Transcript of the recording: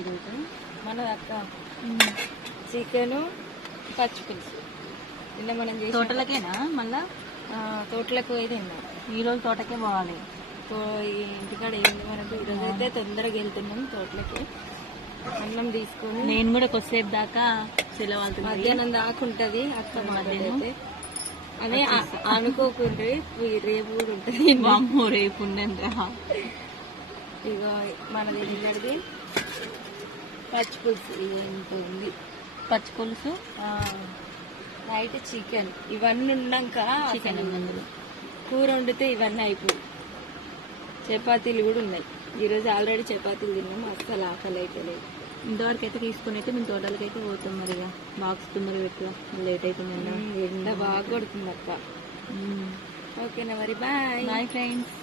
ఈరోజు మన అక్క చికెను పచ్చిపులుసు నిన్న మనం చేసి తోటలకేనా మళ్ళా తోటలకు పోయి తిన్నాం. ఈరోజు తోటకే పోవాలి. ఇంటికాడ ఏంటి మనకు ఈరోజు అయితే తొందరగా వెళ్తున్నాం తోటలకి. అన్నం తీసుకొని నేను కూడా కొద్దిసేపు దాకా సెలవు మధ్యాహ్నం దాకా ఉంటుంది అక్క అయితే అని అనుకోకుండ్రి. రేపు కూడా ఉంటుంది. అమ్మో రేపు ఉండండి. ఇక మనది నిన్నటిది పచ్చిపులుసు ఇంత ఉంది. పచ్చిపులుసు నైట్ చికెన్ ఇవన్నీ ఉన్నాక చికెన్ కూర వండితే ఇవన్నీ అయిపోయి చపాతీలు కూడా ఉన్నాయి. ఈరోజు ఆల్రెడీ చపాతీలు తిన్నాం. అస్సలు ఆకలి అయితే లేదు. ఇంతవరకు అయితే తీసుకుని అయితే మేము తోటలకి అయితే పోతాం. మరి ఇక బాక్స్ తొందరగా పెట్టుగా లేట్ అవుతుంది. ఎండ బాగా కొడుతుంది అక్క. ఓకేనా మరి బాయ్ బాయ్ ఫ్రెండ్స్.